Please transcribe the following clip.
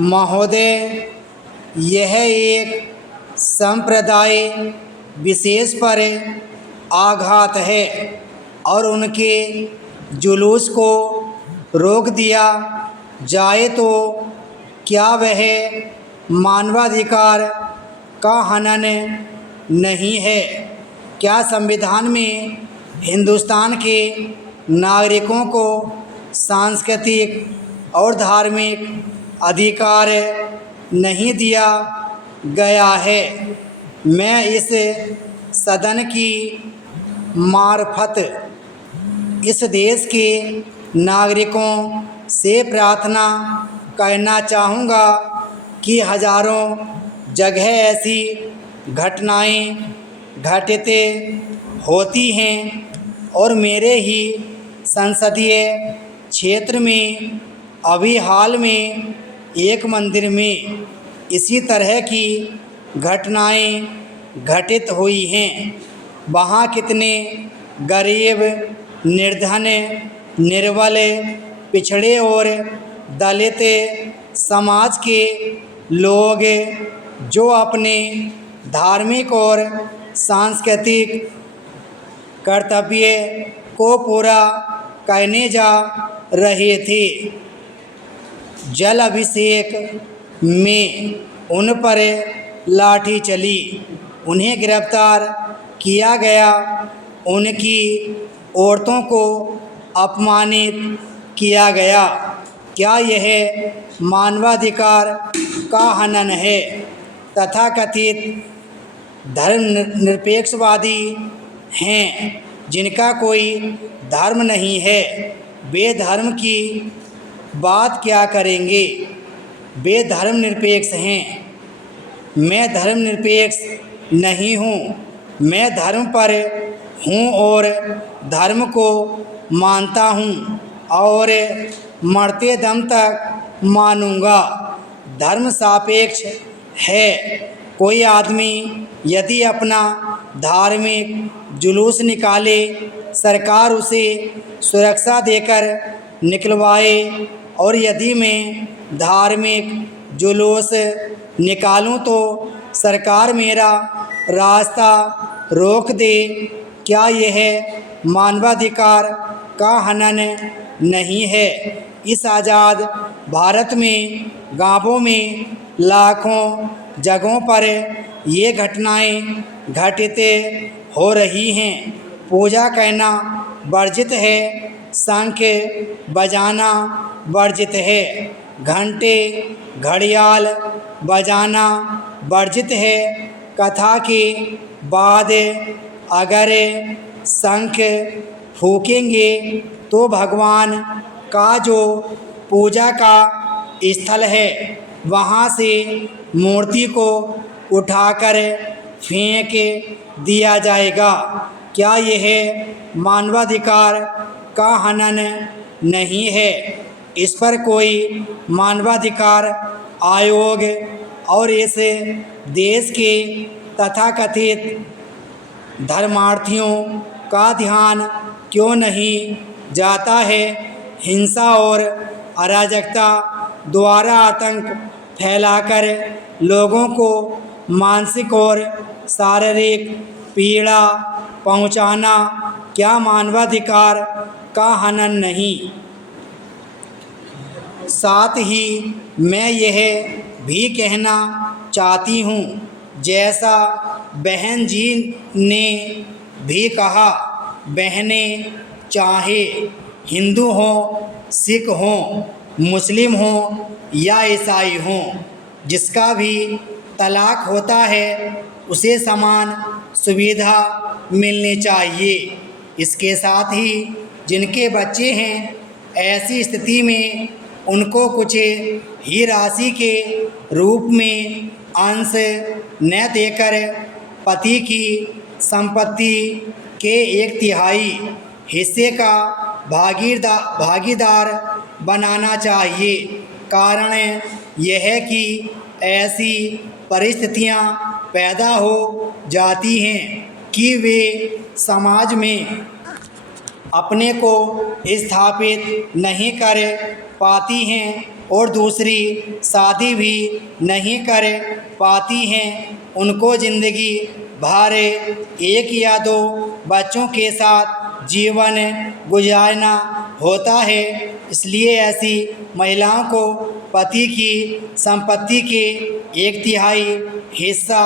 महोदय, यह एक संप्रदाय विशेष पर आघात है और उनके जुलूस को रोक दिया जाए तो क्या वह मानवाधिकार का हनन नहीं है? क्या संविधान में हिंदुस्तान के नागरिकों को सांस्कृतिक और धार्मिक अधिकार नहीं दिया गया है? मैं इस सदन की मार्फत इस देश के नागरिकों से प्रार्थना करना चाहूँगा कि हज़ारों जगह ऐसी घटनाएं घटित होती हैं और मेरे ही संसदीय क्षेत्र में अभी हाल में एक मंदिर में इसी तरह की घटनाएं घटित हुई हैं। वहाँ कितने गरीब, निर्धन, निर्बल, पिछड़े और दलित समाज के लोग जो अपने धार्मिक और सांस्कृतिक कर्तव्य को पूरा करने जा रहे थे, जल अभिषेक में उन पर लाठी चली, उन्हें गिरफ्तार किया गया, उनकी औरतों को अपमानित किया गया। क्या यह मानवाधिकार का हनन है? तथाकथित धर्मनिरपेक्षवादी हैं जिनका कोई धर्म नहीं है, वे धर्म की बात क्या करेंगे? वे धर्मनिरपेक्ष हैं। मैं धर्मनिरपेक्ष नहीं हूँ। मैं धर्म पर हूँ और धर्म को मानता हूँ और मरते दम तक मानूँगा। धर्म सापेक्ष है। कोई आदमी यदि अपना धार्मिक जुलूस निकाले, सरकार उसे सुरक्षा देकर निकलवाए, और यदि मैं धार्मिक जुलूस निकालूं तो सरकार मेरा रास्ता रोक दे, क्या यह मानवाधिकार का हनन नहीं है? इस आज़ाद भारत में गांवों में लाखों जगहों पर ये घटनाएं घटित हो रही हैं। पूजा करना वर्जित है, शंख बजाना वर्जित है, घंटे घड़ियाल बजाना वर्जित है। कथा के बाद अगर शंख फूकेंगे तो भगवान का जो पूजा का स्थल है वहाँ से मूर्ति को उठाकर फेंक दिया जाएगा। क्या यह मानवाधिकार का हनन नहीं है? इस पर कोई मानवाधिकार आयोग और इस देश के तथाकथित धर्मार्थियों का ध्यान क्यों नहीं जाता है? हिंसा और अराजकता द्वारा आतंक फैलाकर लोगों को मानसिक और शारीरिक पीड़ा पहुंचाना क्या मानवाधिकार का हनन नहीं? साथ ही मैं यह भी कहना चाहती हूँ, जैसा बहन जी ने भी कहा, बहनें चाहे हिंदू हों, सिख हों, मुस्लिम हों या ईसाई हों, जिसका भी तलाक होता है उसे समान सुविधा मिलनी चाहिए। इसके साथ ही जिनके बच्चे हैं, ऐसी स्थिति में उनको कुछ ही राशि के रूप में अंश न देकर पति की संपत्ति के 1/3 हिस्से का भागीदार बनाना चाहिए। कारण यह है कि ऐसी परिस्थितियां पैदा हो जाती हैं कि वे समाज में अपने को स्थापित नहीं कर पाती हैं और दूसरी शादी भी नहीं कर पाती हैं, उनको ज़िंदगी भर एक या दो बच्चों के साथ जीवन गुजारना होता है। इसलिए ऐसी महिलाओं को पति की संपत्ति के 1/3 हिस्सा